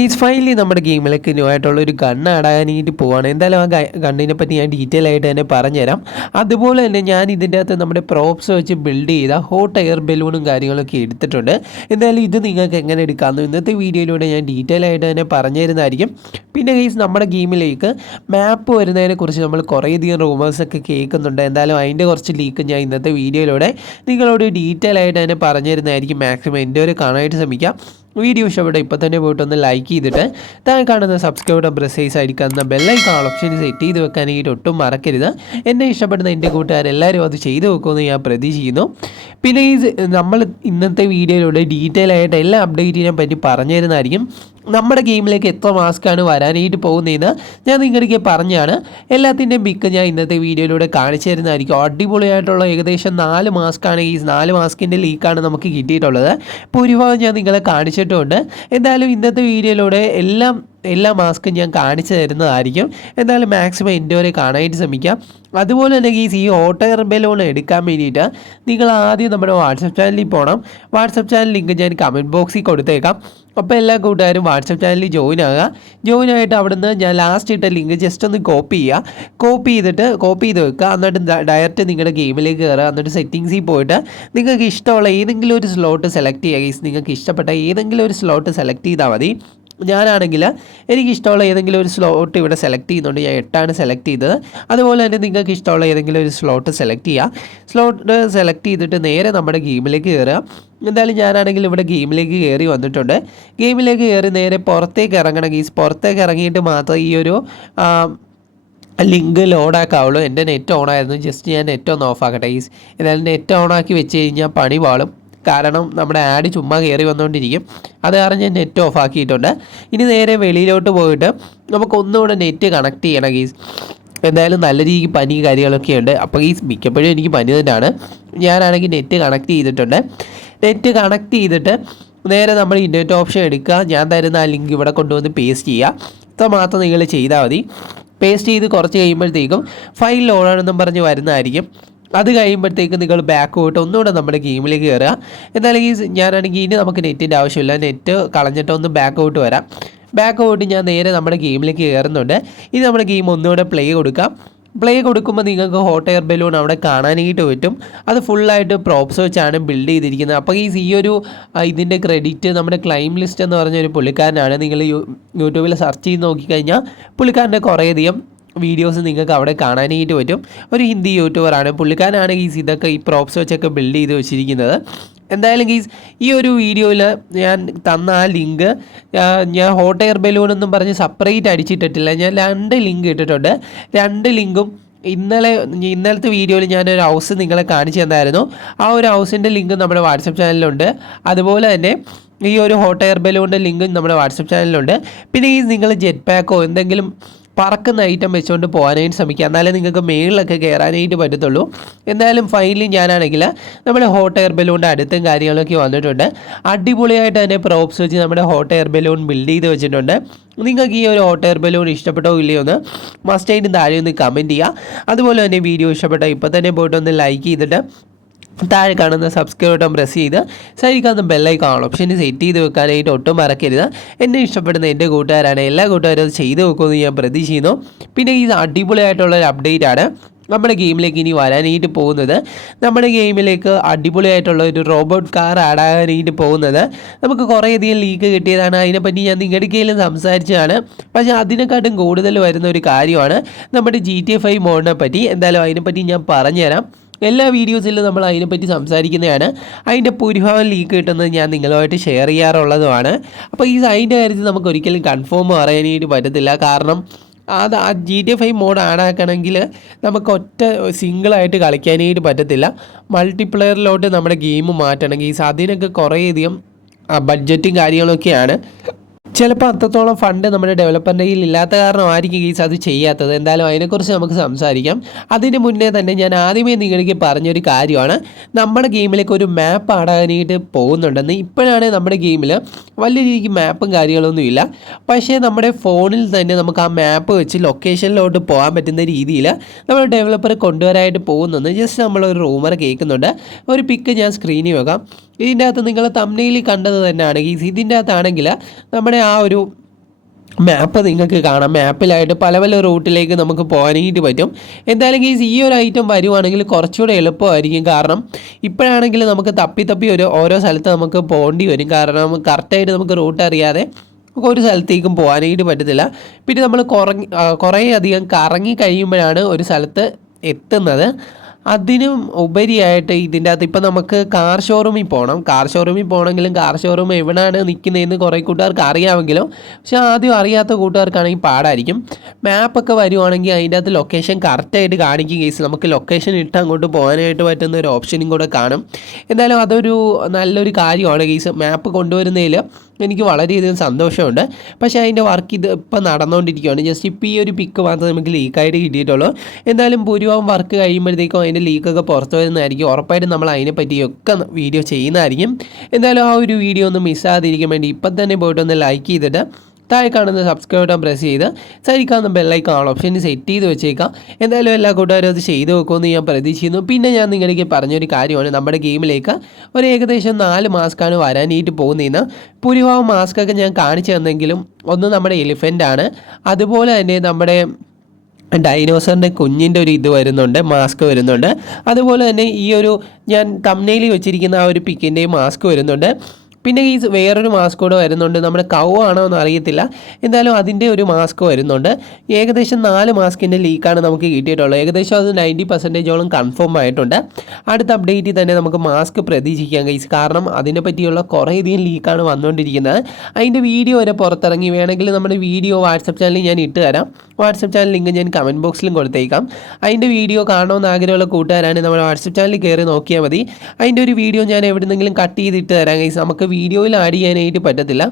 Is finally നമ്മുടെ ഗെയിമിലേക്ക് new ആയിട്ടുള്ള ഒരു ഗണ്ണ് ആടാനായിട്ട് പോവാണ്. എന്തായാലും ആ ഗണ്ണിനെ പറ്റി ഞാൻ ഡീറ്റെയിൽ ആയിട്ട് തന്നെ പറഞ്ഞുതരാം. അതുപോലെ തന്നെ ഞാൻ ഇതിൻ്റെ അകത്ത് നമ്മുടെ പ്രോപ്സ് വെച്ച് ബിൽഡ് ചെയ്ത ഹോട്ട് എയർ ബലൂണും കാര്യങ്ങളൊക്കെ എടുത്തിട്ടുണ്ട്. എന്തായാലും ഇത് നിങ്ങൾക്ക് എങ്ങനെ എടുക്കാമെന്ന് ഇന്നത്തെ വീഡിയോയിലൂടെ ഞാൻ ഡീറ്റെയിൽ ആയിട്ട് തന്നെ പറഞ്ഞു തരുന്നതായിരിക്കും. പിന്നെ ഗെയ്സ് നമ്മുടെ ഗെയിമിലേക്ക് മാപ്പ് വരുന്നതിനെക്കുറിച്ച് നമ്മൾ കുറേയധികം റൂമേഴ്സൊക്കെ കേൾക്കുന്നുണ്ട്. എന്തായാലും അതിൻ്റെ കുറച്ച് ലീക്ക് ഞാൻ ഇന്നത്തെ വീഡിയോയിലൂടെ നിങ്ങളോട് ഡീറ്റെയിൽ ആയിട്ട് തന്നെ പറഞ്ഞു തരുന്നതായിരിക്കും. മാക്സിമം എൻ്റെ വരെ കാണാനായിട്ട് ശ്രമിക്കാം. വീഡിയോ ഇഷ്ടപ്പെട്ട ഇപ്പോൾ തന്നെ പോയിട്ടൊന്ന് ലൈക്ക് ചെയ്തിട്ട് താഴെ കാണുന്ന സബ്സ്ക്രൈബ് പ്രസ് ആയിരിക്കുന്ന ബെല്ലൈക്കൺ ഓപ്ഷൻ സെറ്റ് ചെയ്ത് വെക്കാനായിട്ട് ഒട്ടും മറക്കരുത്. എന്നെ ഇഷ്ടപ്പെടുന്ന എൻ്റെ കൂട്ടുകാരെല്ലാവരും അത് ചെയ്തു വെക്കുമെന്ന് ഞാൻ പ്രതീക്ഷിക്കുന്നു. പിന്നെ നമ്മൾ ഇന്നത്തെ വീഡിയോയിലൂടെ ഡീറ്റെയിൽ ആയിട്ട് എല്ലാ അപ്ഡേറ്റിനെ പറ്റി പറഞ്ഞു തരുന്നതായിരിക്കും. നമ്മുടെ ഗെയിമിലേക്ക് എത്ര മാസ്ക്കാണ് വരാനായിട്ട് പോകുന്നതെന്ന് ഞാൻ നിങ്ങൾക്ക് പറഞ്ഞാണ്. എല്ലാത്തിൻ്റെയും പിക്ക് ഞാൻ ഇന്നത്തെ വീഡിയോയിലൂടെ കാണിച്ചു തരുന്നതായിരിക്കും. അടിപൊളിയായിട്ടുള്ള ഏകദേശം 4 മാസ്ക്കാണ്. ഈ 4 മാസ്കിൻ്റെ ലീക്കാണ് നമുക്ക് കിട്ടിയിട്ടുള്ളത്. ഭൂരിഭാഗം ഞാൻ നിങ്ങളെ കാണിച്ചിട്ടുമുണ്ട്. എന്തായാലും ഇന്നത്തെ വീഡിയോയിലൂടെ എല്ലാ മാസ്കും ഞാൻ കാണിച്ചു തരുന്നതായിരിക്കും. എന്തായാലും മാക്സിമം എൻ്റെ വരെ കാണാനായിട്ട് ശ്രമിക്കാം. അതുപോലെ തന്നെ ഈ ഹോട്ട് എയർ ബലൂൺ എടുക്കാൻ വേണ്ടിയിട്ട് നിങ്ങൾ ആദ്യം നമ്മുടെ വാട്സപ്പ് ചാനലിൽ പോകണം. വാട്സപ്പ് ചാനൽ ലിങ്ക് ഞാൻ കമൻറ്റ് ബോക്സിൽ കൊടുത്തേക്കാം. അപ്പോൾ എല്ലാ കൂട്ടുകാരും വാട്സപ്പ് ചാനലിൽ ജോയിൻ ആകുക. ജോയിൻ ആയിട്ട് അവിടുന്ന് ഞാൻ ലാസ്റ്റ് ഇട്ട ലിങ്ക് ജസ്റ്റ് ഒന്ന് കോപ്പി ചെയ്ത് വെക്കുക. എന്നിട്ട് ഡയറക്റ്റ് നിങ്ങളുടെ ഗെയിമിലേക്ക് കയറുക. എന്നിട്ട് സെറ്റിങ്സിൽ പോയിട്ട് നിങ്ങൾക്ക് ഇഷ്ടമുള്ള ഏതെങ്കിലും ഒരു സ്ലോട്ട് സെലക്ട് ചെയ്യുക. നിങ്ങൾക്ക് ഇഷ്ടപ്പെട്ട ഏതെങ്കിലും ഒരു സ്ലോട്ട് സെലക്ട് ചെയ്താൽ മതി. ഞാനാണെങ്കിൽ എനിക്കിഷ്ടമുള്ള ഏതെങ്കിലും ഒരു സ്ലോട്ട് ഇവിടെ സെലക്ട് ചെയ്യുന്നുണ്ട്. ഞാൻ 8 സെലക്ട് ചെയ്തത്. അതുപോലെ തന്നെ നിങ്ങൾക്ക് ഇഷ്ടമുള്ള ഏതെങ്കിലും ഒരു സ്ലോട്ട് സെലക്ട് ചെയ്യുക. സ്ലോട്ട് സെലക്ട് ചെയ്തിട്ട് നേരെ നമ്മുടെ ഗെയിമിലേക്ക് കയറുക. എന്തായാലും ഞാനാണെങ്കിൽ ഇവിടെ ഗെയിമിലേക്ക് കയറി വന്നിട്ടുണ്ട്. ഗെയിമിലേക്ക് കയറി നേരെ പുറത്തേക്ക് ഇറങ്ങണം. പുറത്തേക്ക് ഇറങ്ങിയിട്ട് മാത്രം ഈ ഒരു ലിങ്ക് ലോഡാക്കാവുള്ളൂ. എൻ്റെ നെറ്റ് ഓണായിരുന്നു. ജസ്റ്റ് ഞാൻ നെറ്റ് ഒന്ന് ഓഫാക്കട്ടെ. എന്തായാലും നെറ്റ് ഓണാക്കി വെച്ച് കഴിഞ്ഞാൽ പണി പാളും. കാരണം നമ്മുടെ ആഡ് ചുമ്മാ കയറി വന്നുകൊണ്ടിരിക്കും. അത് കാരണം ഞാൻ നെറ്റ് ഓഫ് ആക്കിയിട്ടുണ്ട്. ഇനി നേരെ വെളിയിലോട്ട് പോയിട്ട് നമുക്കൊന്നുകൂടെ നെറ്റ് കണക്ട് ചെയ്യണം ഗീസ്. എന്തായാലും നല്ല രീതിക്ക് പനി കാര്യങ്ങളൊക്കെ ഉണ്ട്. അപ്പോൾ മിക്കപ്പോഴും എനിക്ക് പനി തന്നെയാണ്. ഞാനാണെങ്കിൽ നെറ്റ് കണക്ട് ചെയ്തിട്ടുണ്ട്. നെറ്റ് കണക്ട് ചെയ്തിട്ട് നേരെ നമ്മൾ ഇൻ്റർനെറ്റ് ഓപ്ഷൻ എടുക്കുക. ഞാൻ തരുന്ന ആ ലിങ്ക് ഇവിടെ കൊണ്ടുവന്ന് പേസ്റ്റ് ചെയ്യുക. ഇത്ര മാത്രം നിങ്ങൾ ചെയ്താൽ മതി. പേസ്റ്റ് ചെയ്ത് കുറച്ച് കഴിയുമ്പോഴത്തേക്കും ഫയൽ ലോഡാണെന്നും പറഞ്ഞ് വരുന്നതായിരിക്കും. അത് കഴിയുമ്പോഴത്തേക്ക് നിങ്ങൾ ബാക്ക് പോയിട്ട് ഒന്നുകൂടെ നമ്മുടെ ഗെയിമിലേക്ക് കയറുക. എന്നാലും ഞാനാണെങ്കിൽ ഇനി നമുക്ക് നെറ്റിൻ്റെ ആവശ്യമില്ല. നെറ്റ് കളഞ്ഞിട്ട് ഒന്ന് ബാക്ക് ഔട്ട് വരാം. ബാക്ക് ഔട്ട് ഞാൻ നേരെ നമ്മുടെ ഗെയിമിലേക്ക് കയറുന്നുണ്ട്. ഇനി നമ്മുടെ ഗെയിം ഒന്നുകൂടെ പ്ലേ കൊടുക്കാം. പ്ലേ കൊടുക്കുമ്പോൾ നിങ്ങൾക്ക് ഹോട്ട് എയർ ബലൂൺ അവിടെ കാണാനായിട്ട് പറ്റും. അത് ഫുള്ളായിട്ട് പ്രോപ്സ് വെച്ചാണ് ബിൽഡ് ചെയ്തിരിക്കുന്നത്. അപ്പോൾ ഇതിൻ്റെ ക്രെഡിറ്റ് നമ്മുടെ ക്ലൈം ലിസ്റ്റ് എന്ന് പറഞ്ഞൊരു പുള്ളിക്കാരനാണ്. നിങ്ങൾ യൂട്യൂബിൽ സെർച്ച് ചെയ്ത് നോക്കിക്കഴിഞ്ഞാൽ പുള്ളിക്കാരൻ്റെ കുറേയധികം വീഡിയോസ് നിങ്ങൾക്ക് അവിടെ കാണാനായിട്ട് പറ്റും. ഒരു ഹിന്ദി യൂട്യൂബറാണ് പുള്ളിക്കാരനാണ് ഇതൊക്കെ ഈ പ്രോപ്സ് വെച്ചൊക്കെ ബിൽഡ് ചെയ്ത് വെച്ചിരിക്കുന്നത്. എന്തായാലും ഈ ഒരു വീഡിയോയിൽ ഞാൻ തന്ന ആ ലിങ്ക് ഞാൻ ഹോട്ട് എയർ ബലൂൺ എന്നും പറഞ്ഞ് സെപ്പറേറ്റ് അടിച്ചിട്ടിട്ടില്ല. ഞാൻ 2 ലിങ്ക് ഇട്ടിട്ടുണ്ട്. 2 ലിങ്കും ഇന്നലത്തെ വീഡിയോയിൽ ഞാനൊരു ഹൗസ് നിങ്ങളെ കാണിച്ചു തന്നായിരുന്നു. ആ ഒരു ഹൗസിൻ്റെ ലിങ്ക് നമ്മുടെ വാട്സപ്പ് ചാനലിലുണ്ട്. അതുപോലെ തന്നെ ഈ ഒരു ഹോട്ട് എയർ ബലൂണിൻ്റെ ലിങ്ക് നമ്മുടെ വാട്സപ്പ് ചാനലിലുണ്ട്. പിന്നെ നിങ്ങൾ ജെറ്റ് പാക്കോ എന്തെങ്കിലും പറക്കുന്ന ഐറ്റം വെച്ചുകൊണ്ട് പോകാനായിട്ട് ശ്രമിക്കുക. എന്നാലേ നിങ്ങൾക്ക് മേളിലൊക്കെ കയറാനായിട്ട് പറ്റത്തുള്ളൂ. എന്തായാലും ഫൈനലി ഞാനാണെങ്കിൽ നമ്മുടെ ഹോട്ട് എയർ ബലൂണിൻ്റെ അടുത്തും കാര്യങ്ങളൊക്കെ വന്നിട്ടുണ്ട്. അടിപൊളിയായിട്ട് തന്നെ പ്രോപ്സ് വെച്ച് നമ്മുടെ ഹോട്ട് എയർ ബലൂൺ ബിൽഡ് ചെയ്ത് വെച്ചിട്ടുണ്ട്. നിങ്ങൾക്ക് ഈ ഒരു ഹോട്ട് എയർ ബലൂൺ ഇഷ്ടപ്പെട്ടോ ഇല്ലയോ എന്ന് മസ്റ്റായിട്ട് താഴെ ഒന്ന് കമൻറ്റ് ചെയ്യുക. അതുപോലെ തന്നെ വീഡിയോ ഇഷ്ടപ്പെട്ടോ ഇപ്പോൾ തന്നെ പോയിട്ടൊന്ന് ലൈക്ക് ചെയ്തിട്ട് താഴെ കാണുന്ന സബ്സ്ക്രൈബ് ബട്ടൺ പ്രസ് ചെയ്ത് സൈഡിൽ കാണുന്ന ബെല്ലൈക്കൺ ഓപ്ഷൻ സെറ്റ് ചെയ്ത് വെക്കാനായിട്ട് ഒട്ടും മറക്കരുത്. എന്നെ ഇഷ്ടപ്പെടുന്ന എൻ്റെ കൂട്ടുകാരാണ്. എല്ലാ കൂട്ടുകാരും അത് ചെയ്ത് വെക്കുമെന്ന് ഞാൻ പ്രതീക്ഷിക്കുന്നു. പിന്നെ അടിപൊളിയായിട്ടുള്ളൊരു അപ്ഡേറ്റ് ആണ് നമ്മുടെ ഗെയിമിലേക്ക് ഇനി വരാനായിട്ട് പോകുന്നത്. നമ്മുടെ ഗെയിമിലേക്ക് അടിപൊളിയായിട്ടുള്ള ഒരു റോബോട്ട് കാർ ആടാനായിട്ട് പോകുന്നത്. നമുക്ക് കുറേയധികം ലീക്ക് കിട്ടിയതാണ്. അതിനെപ്പറ്റി ഞാൻ നിങ്ങളുടെ കയ്യിലും സംസാരിച്ചതാണ്. പക്ഷേ അതിനെക്കാട്ടും കൂടുതൽ വരുന്ന ഒരു കാര്യമാണ് നമ്മുടെ GTA 5 മോഡിനെ പറ്റി. എന്തായാലും അതിനെപ്പറ്റി ഞാൻ പറഞ്ഞുതരാം. എല്ലാ വീഡിയോസിലും നമ്മൾ അതിനെപ്പറ്റി സംസാരിക്കുന്നതാണ്. അതിൻ്റെ ഭൂരിഭാഗം ലീക്ക് കിട്ടുന്നത് ഞാൻ നിങ്ങളുമായിട്ട് ഷെയർ ചെയ്യാറുള്ളതുമാണ്. അപ്പോൾ അതിൻ്റെ കാര്യത്തിൽ നമുക്ക് ഒരിക്കലും കൺഫേം പറയാനായിട്ട് പറ്റത്തില്ല. കാരണം GTA 5 മോഡ് ആണാക്കണമെങ്കിൽ നമുക്ക് സിംഗിളായിട്ട് കളിക്കാനായിട്ട് പറ്റത്തില്ല. മൾട്ടിപ്ലെയറിലോട്ട് നമ്മുടെ ഗെയിം മാറ്റണമെങ്കിൽ അതിനൊക്കെ കുറേയധികം ബഡ്ജറ്റും കാര്യങ്ങളൊക്കെയാണ്. ചിലപ്പോൾ അത്രത്തോളം ഫണ്ട് നമ്മുടെ ഡെവലപ്പറിൻ്റെ കയ്യിൽ ഇല്ലാത്ത കാരണമായിരിക്കും അത് ചെയ്യാത്തത്. എന്തായാലും അതിനെക്കുറിച്ച് നമുക്ക് സംസാരിക്കാം. അതിന് മുന്നേ തന്നെ ഞാൻ ആദ്യമേ നിങ്ങൾക്ക് പറഞ്ഞൊരു കാര്യമാണ്, നമ്മുടെ ഗെയിമിലേക്ക് ഒരു മാപ്പ് ആടാനായിട്ട് പോകുന്നുണ്ടെന്ന്. ഇപ്പോഴാണ് നമ്മുടെ ഗെയിമിൽ വലിയ രീതിക്ക് മാപ്പും കാര്യങ്ങളൊന്നും ഇല്ല. പക്ഷേ നമ്മുടെ ഫോണിൽ തന്നെ നമുക്ക് ആ മാപ്പ് വെച്ച് ലൊക്കേഷനിലോട്ട് പോകാൻ പറ്റുന്ന രീതിയിൽ നമ്മൾ ഡെവലപ്പർ കൊണ്ടുവരാനായിട്ട് പോകുന്നെന്ന് ജസ്റ്റ് നമ്മളൊരു റൂമർ കേൾക്കുന്നുണ്ട്. ഒരു പിക്ക് ഞാൻ സ്ക്രീനിൽ വെക്കാം. ഇതിൻ്റെ അകത്ത് നിങ്ങൾ തംബ്നെയിലിൽ കണ്ടത് തന്നെയാണ്. ഇതിൻ്റെ അകത്താണെങ്കിൽ നമ്മുടെ ആ ഒരു മാപ്പ് നിങ്ങൾക്ക് കാണാം. മാപ്പിലായിട്ട് പല പല റൂട്ടിലേക്ക് നമുക്ക് പോകാനായിട്ട് പറ്റും. എന്തായാലും ഗൈസ് ഈ ഒരു ഐറ്റം വരുവാണെങ്കിൽ കുറച്ചുകൂടെ എളുപ്പമായിരിക്കും. കാരണം ഇപ്പോഴാണെങ്കിൽ നമുക്ക് തപ്പി തപ്പി ഓരോ സ്ഥലത്ത് നമുക്ക് പോകേണ്ടി വരും. കാരണം കറക്റ്റായിട്ട് നമുക്ക് റൂട്ട് അറിയാതെ ഒരു സ്ഥലത്തേക്കും പോകാനായിട്ട് പറ്റത്തില്ല. പിന്നെ നമ്മൾ കുറേ അധികം കറങ്ങി കഴിയുമ്പോഴാണ് ഒരു സ്ഥലത്ത് എത്തുന്നത്. അതിനും ഉപരിയായിട്ട് ഇതിൻ്റെ അകത്ത് ഇപ്പം നമുക്ക് കാർ ഷോറൂമിൽ പോകണം. കാർ ഷോറൂമിൽ പോകണമെങ്കിലും കാർ ഷോറൂം എവിടെയാണ് നിൽക്കുന്നതെന്ന് കുറേ കൂട്ടുകാർക്ക് അറിയാമെങ്കിലും പക്ഷേ ആദ്യം അറിയാത്ത കൂട്ടുകാർക്കാണെങ്കിൽ പാടായിരിക്കും. മാപ്പൊക്കെ വരുവാണെങ്കിൽ അതിൻ്റെ അകത്ത് ലൊക്കേഷൻ കറക്റ്റായിട്ട് കാണിക്കും കേസ്. നമുക്ക് ലൊക്കേഷൻ ഇട്ട് അങ്ങോട്ട് പോകാനായിട്ട് പറ്റുന്ന ഒരു ഓപ്ഷനും കൂടെ കാണും. എന്തായാലും അതൊരു നല്ലൊരു കാര്യമാണ് കേസ്. മാപ്പ് കൊണ്ടുവരുന്നതിൽ എനിക്ക് വളരെയധികം സന്തോഷമുണ്ട്. പക്ഷേ അതിൻ്റെ വർക്ക് ഇത് ഇപ്പം നടന്നുകൊണ്ടിരിക്കുകയാണ്. ജസ്റ്റ് ഇപ്പോൾ ഈ ഒരു പിക്ക് മാത്രമേ നമുക്ക് ലീക്കായിട്ട് കിട്ടിയിട്ടുള്ളൂ. എന്തായാലും ഭൂരിഭാഗം വർക്ക് കഴിയുമ്പോഴത്തേക്കും അതിൻ്റെ ലീക്കൊക്കെ പുറത്തു വരുന്നതായിരിക്കും. ഉറപ്പായിട്ടും നമ്മൾ അതിനെപ്പറ്റിയൊക്കെ വീഡിയോ ചെയ്യുന്നതായിരിക്കും. എന്തായാലും ആ ഒരു വീഡിയോ ഒന്ന് മിസ്സാകാതിരിക്കാൻ വേണ്ടി ഇപ്പം തന്നെ പോയിട്ടൊന്ന് ലൈക്ക് ചെയ്തിട്ട് താഴെ കാണുന്ന സബ്സ്ക്രൈബ് ബട്ടൺ പ്രസ് ചെയ്ത് സൈഡിൽ ബെല്ലൈക്കൺ ഓൾ ഓപ്ഷൻ സെറ്റ് ചെയ്ത് വെച്ചേക്കാം. എന്തായാലും എല്ലാ കൂട്ടുകാരും അത് ചെയ്ത് വെക്കുമെന്ന് ഞാൻ പ്രതീക്ഷിക്കുന്നു. പിന്നെ ഞാൻ നിങ്ങൾക്ക് പറഞ്ഞൊരു കാര്യമാണ്, നമ്മുടെ ഗെയിമിലേക്ക് ഒരു ഏകദേശം 4 മാസ്ക്കാണ് വരാനായിട്ട് പോകുന്നതെന്ന്. ഭൂരിഭാഗം മാസ്കൊക്കെ ഞാൻ കാണിച്ചു തന്നെങ്കിലും ഒന്ന് നമ്മുടെ എലിഫൻ്റാണ്, അതുപോലെ തന്നെ നമ്മുടെ ഡൈനോസറിൻ്റെ കുഞ്ഞിൻ്റെ ഒരു ഇത് വരുന്നുണ്ട്, മാസ്ക് വരുന്നുണ്ട്. അതുപോലെ തന്നെ ഈ ഒരു ഞാൻ തംബ്നെയിലിൽ വെച്ചിരിക്കുന്ന ആ ഒരു പിക്കിൻ്റെയും മാസ്ക് വരുന്നുണ്ട്. പിന്നെ ഈ വേറൊരു മാസ്ക് കൂടെ വരുന്നുണ്ട്. നമ്മുടെ കൗ ആണോ എന്ന് അറിയത്തില്ല. എന്തായാലും അതിൻ്റെ ഒരു മാസ്ക് വരുന്നുണ്ട്. ഏകദേശം 4 മാസ്കിൻ്റെ ലീക്കാണ് നമുക്ക് കിട്ടിയിട്ടുള്ളത്. ഏകദേശം അത് 90% കൺഫേം ആയിട്ടുണ്ട്. അടുത്ത അപ്ഡേറ്റിൽ തന്നെ നമുക്ക് മാസ്ക് പ്രതീക്ഷിക്കാം ഗൈസ്. കാരണം അതിനെ പറ്റിയുള്ള കുറേയധികം ലീക്കാണ് വന്നുകൊണ്ടിരിക്കുന്നത്. അതിൻ്റെ വീഡിയോ വരെ പുറത്തിറങ്ങി. വേണമെങ്കിൽ നമ്മുടെ വീഡിയോ വാട്സപ്പ് ചാനലിൽ ഞാൻ ഇട്ട് തരാം. വാട്സപ്പ് ചാനൽ ലിങ്ക് ഞാൻ കമൻറ്റ് ബോക്സിലും കൊടുത്തേക്കാം. അതിൻ്റെ വീഡിയോ കാണണമെന്ന് ആഗ്രഹമുള്ള കൂട്ടുകാരാണ് നമ്മുടെ വാട്സപ്പ് ചാനലിൽ കയറി നോക്കിയാൽ മതി. അതിൻ്റെ ഒരു വീഡിയോ ഞാൻ എവിടെന്നെങ്കിലും കട്ട് ചെയ്തിട്ട് തരാം ഗൈസ്. നമുക്ക് വീഡിയോയിൽ ആഡ് ചെയ്യാനായിട്ട് പറ്റത്തില്ല.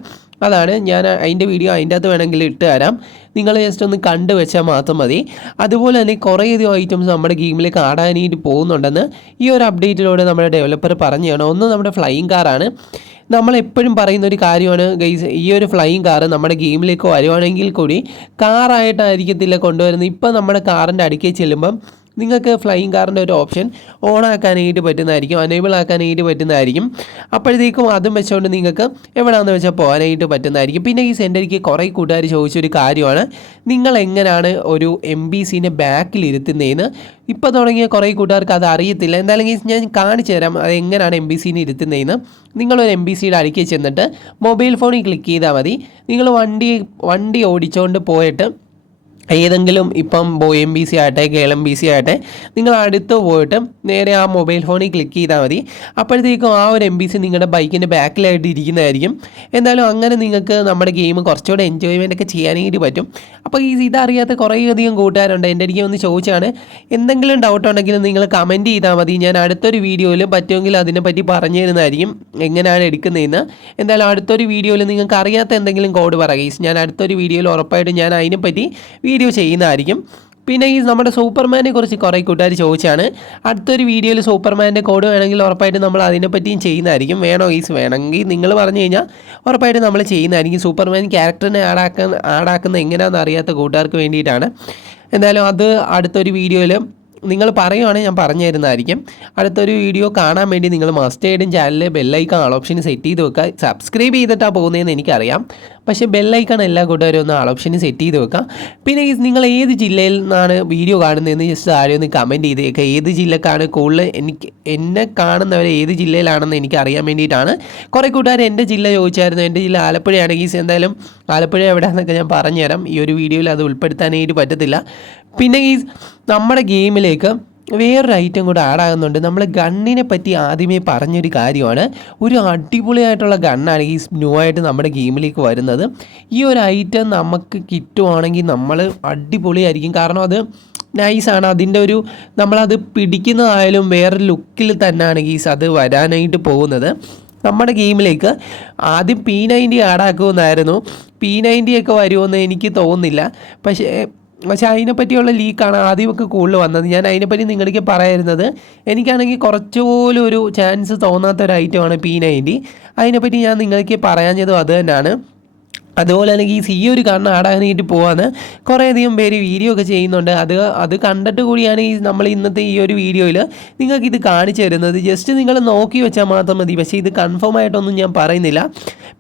അതാണ് ഞാൻ അതിൻ്റെ വീഡിയോ അതിൻ്റെ അകത്ത് വേണമെങ്കിൽ ഇട്ട് തരാം. നിങ്ങൾ ജസ്റ്റ് ഒന്ന് കണ്ടു വെച്ചാൽ മാത്രം മതി. അതുപോലെ തന്നെ കുറേയധികം ഐറ്റംസ് നമ്മുടെ ഗെയിമിലേക്ക് ആടാനായിട്ട് പോകുന്നുണ്ടെന്ന് ഈ ഒരു അപ്ഡേറ്റിലൂടെ നമ്മുടെ ഡെവലപ്പർ പറഞ്ഞതാണ്. ഒന്ന് നമ്മുടെ ഫ്ലൈയിങ് കാറാണ്. നമ്മളെപ്പോഴും പറയുന്ന ഒരു കാര്യമാണ് ഗൈസ്, ഈ ഒരു ഫ്ലൈയിങ് കാറ് നമ്മുടെ ഗെയിമിലേക്ക് വരുവാണെങ്കിൽ കൂടി കാറായിട്ടായിരിക്കത്തില്ല കൊണ്ടുവരുന്നത്. ഇപ്പോൾ നമ്മുടെ കാറിൻ്റെ അടുക്കൽ ചെല്ലുമ്പം നിങ്ങൾക്ക് ഫ്ലൈയിങ് കാറിൻ്റെ ഒരു ഓപ്ഷൻ ഓൺ ആക്കാനായിട്ട് പറ്റുന്നതായിരിക്കും, അനേബിൾ ആക്കാനായിട്ട് പറ്റുന്നതായിരിക്കും. അപ്പോഴത്തേക്കും അതും വെച്ചുകൊണ്ട് നിങ്ങൾക്ക് എവിടെയാണെന്ന് വെച്ചാൽ പോകാനായിട്ട് പറ്റുന്നതായിരിക്കും. പിന്നെ ഈ സെൻറ്ററിക്ക് കുറേ കൂട്ടുകാർ ചോദിച്ചൊരു കാര്യമാണ്, നിങ്ങൾ എങ്ങനെയാണ് ഒരു MBCനെ ബാക്കിലിരുത്തുന്നതെന്ന്. ഇപ്പോൾ തുടങ്ങിയ കുറേ കൂട്ടുകാർക്ക് അത് അറിയത്തില്ല. എന്തായാലും ഞാൻ കാണിച്ചു തരാം അത് എങ്ങനെയാണ് MBCനെ ഇരുത്തുന്നതെന്ന്. നിങ്ങളൊരു MBCയുടെ അടുക്കൽ ചെന്നിട്ട് മൊബൈൽ ഫോണിൽ ക്ലിക്ക് ചെയ്താൽ മതി. നിങ്ങൾ വണ്ടി ഓടിച്ചുകൊണ്ട് പോയിട്ട് ഏതെങ്കിലും ഇപ്പം MBC ആകട്ടെ KLMBC ആകട്ടെ നിങ്ങൾ അടുത്ത് പോയിട്ട് നേരെ ആ മൊബൈൽ ഫോണിൽ ക്ലിക്ക് ചെയ്താൽ മതി. അപ്പോഴത്തേക്കും ആ ഒരു MBC നിങ്ങളുടെ ബൈക്കിൻ്റെ ബാക്കിലായിട്ട് ഇരിക്കുന്നതായിരിക്കും. എന്തായാലും അങ്ങനെ നിങ്ങൾക്ക് നമ്മുടെ ഗെയിം കുറച്ചുകൂടെ എൻജോയ്മെൻ്റ് ഒക്കെ ചെയ്യാനായിട്ട് പറ്റും. അപ്പോൾ ഇതറിയാത്ത കുറേയധികം കൂട്ടുകാരുണ്ട്. എൻ്റെ അടുക്കൽ ഒന്ന് ചോദിച്ചാണ്. എന്തെങ്കിലും ഡൗട്ട് ഉണ്ടെങ്കിൽ നിങ്ങൾ കമൻറ്റ് ചെയ്താൽ മതി. ഞാൻ അടുത്തൊരു വീഡിയോയിൽ പറ്റുമെങ്കിൽ അതിനെപ്പറ്റി പറഞ്ഞു തരുന്നതായിരിക്കും എങ്ങനെയാണ് എടുക്കുന്നതെന്ന്. എന്തായാലും അടുത്തൊരു വീഡിയോയിൽ നിങ്ങൾക്ക് അറിയാത്ത എന്തെങ്കിലും കോഡ് പറയുക. ഞാൻ അടുത്തൊരു വീഡിയോയിൽ ഉറപ്പായിട്ടും ഞാൻ അതിനെപ്പറ്റി വീഡിയോ ചെയ്യുന്നതായിരിക്കും. പിന്നെ നമ്മുടെ സൂപ്പർമാനെ കുറിച്ച് കുറേ കൂട്ടുകാർ ചോദിച്ചാണ്. അടുത്തൊരു വീഡിയോയിൽ സൂപ്പർമാൻ്റെ കോഡ് വേണമെങ്കിൽ ഉറപ്പായിട്ട് നമ്മൾ അതിനെപ്പറ്റിയും ചെയ്യുന്നതായിരിക്കും. വേണമെങ്കിൽ നിങ്ങൾ പറഞ്ഞു കഴിഞ്ഞാൽ ഉറപ്പായിട്ട് നമ്മൾ ചെയ്യുന്നതായിരിക്കും. സൂപ്പർമാൻ ക്യാരക്ടറിനെ ആഡാക്കുന്ന എങ്ങനെയാണെന്ന് അറിയാത്ത കൂട്ടുകാർക്ക് വേണ്ടിയിട്ടാണ്. എന്തായാലും അത് അടുത്തൊരു വീഡിയോയിൽ നിങ്ങൾ പറയുവാണെങ്കിൽ ഞാൻ പറഞ്ഞു തരുന്നതായിരിക്കും. അടുത്തൊരു വീഡിയോ കാണാൻ വേണ്ടി നിങ്ങൾ മസ്റ്റായിട്ടും ചാനലിൽ ബെല്ലൈക്കൺ ആൾ ഓപ്ഷൻ സെറ്റ് ചെയ്ത് വെക്കുക. സബ്സ്ക്രൈബ് ചെയ്തിട്ടാണ് പോകുന്നതെന്ന് എനിക്കറിയാം, പക്ഷേ ബെല്ലൈക്കൺ എല്ലാ കൂട്ടുകാരും ഒന്ന് ആൾ ഓപ്ഷൻ സെറ്റ് ചെയ്ത് വെക്കുക. പിന്നെ നിങ്ങൾ ഏത് ജില്ലയിൽ നിന്നാണ് വീഡിയോ കാണുന്നതെന്ന് ജസ്റ്റ് താഴെ ഒന്ന് കമൻറ്റ് ചെയ്തേക്കുക. ഏത് ജില്ലക്കാണ് കൂടുതൽ എന്നെ കാണുന്നവർ ഏത് ജില്ലയിലാണെന്ന് എനിക്ക് അറിയാൻ വേണ്ടിയിട്ടാണ്. കുറേ കൂട്ടുകാർ എൻ്റെ ജില്ല ചോദിച്ചായിരുന്നു. എൻ്റെ ജില്ല ആലപ്പുഴയാണെങ്കിൽ എന്തായാലും ആലപ്പുഴ എവിടെയാണെന്നൊക്കെ ഞാൻ പറഞ്ഞുതരാം. ഈ ഒരു വീഡിയോയിൽ അത് ഉൾപ്പെടുത്താനായിട്ട് പറ്റത്തില്ല. പിന്നെ നമ്മുടെ ഗെയിമിലേക്ക് വേറൊരു ഐറ്റം കൂടെ ആഡാകുന്നുണ്ട്. നമ്മൾ ഗണ്ണിനെ പറ്റി ആദ്യമേ പറഞ്ഞൊരു കാര്യമാണ്. ഒരു അടിപൊളിയായിട്ടുള്ള ഗണ്ണാണ് ന്യൂ ആയിട്ട് നമ്മുടെ ഗെയിമിലേക്ക് വരുന്നത്. ഈ ഒരു ഐറ്റം നമുക്ക് കിട്ടുവാണെങ്കിൽ നമ്മൾ അടിപൊളിയായിരിക്കും. കാരണം അത് നൈസാണ്. അതിൻ്റെ ഒരു നമ്മളത് പിടിക്കുന്നതായാലും വേറൊരു ലുക്കിൽ തന്നെയാണ് അത് വരാനായിട്ട് പോകുന്നത്. നമ്മുടെ ഗെയിമിലേക്ക് ആദ്യം P90 ആഡാക്കുമെന്നായിരുന്നു. P90 ഒക്കെ വരുമെന്ന് എനിക്ക് തോന്നുന്നില്ല. പക്ഷേ അതിനെപ്പറ്റിയുള്ള ലീക്കാണ് ആദ്യമൊക്കെ കൂടുതൽ വന്നത്. ഞാൻ അതിനെപ്പറ്റി നിങ്ങൾക്ക് പറയായിരുന്നത്, എനിക്കാണെങ്കിൽ കുറച്ചുപോലും ഒരു ചാൻസ് തോന്നാത്തൊരു ഐറ്റമാണ് P90. അതിനെപ്പറ്റി ഞാൻ നിങ്ങൾക്ക് പറയാഞ്ഞതും അത് തന്നെയാണ്. അതുപോലെ തന്നെ ഈ ഒരു കണ്ണ് ആടാനായിട്ട് പോകാൻ കുറേയധികം പേര് വീഡിയോ ഒക്കെ ചെയ്യുന്നുണ്ട്. അത് കണ്ടിട്ട് കൂടിയാണ് നമ്മൾ ഇന്നത്തെ ഈ ഒരു വീഡിയോയിൽ നിങ്ങൾക്കിത് കാണിച്ചു തരുന്നത്. ജസ്റ്റ് നിങ്ങൾ നോക്കി വെച്ചാൽ മാത്രം മതി. പക്ഷേ ഇത് കൺഫേം ആയിട്ടൊന്നും ഞാൻ പറയുന്നില്ല.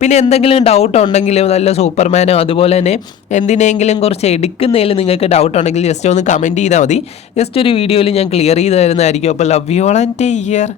പിന്നെ എന്തെങ്കിലും ഡൗട്ട് ഉണ്ടെങ്കിൽ വല്ല സൂപ്പർമാനോ അതുപോലെ തന്നെ എന്തിനെങ്കിലും കുറച്ച് എടുക്കുന്നതിൽ നിങ്ങൾക്ക് ഡൗട്ട് ഉണ്ടെങ്കിൽ ജസ്റ്റ് ഒന്ന് കമൻറ്റ് ചെയ്താൽ മതി. ജസ്റ്റ് ഒരു വീഡിയോയിൽ ഞാൻ ക്ലിയർ ചെയ്ത് തരുന്നതായിരിക്കും. അപ്പോൾ love you all and take care.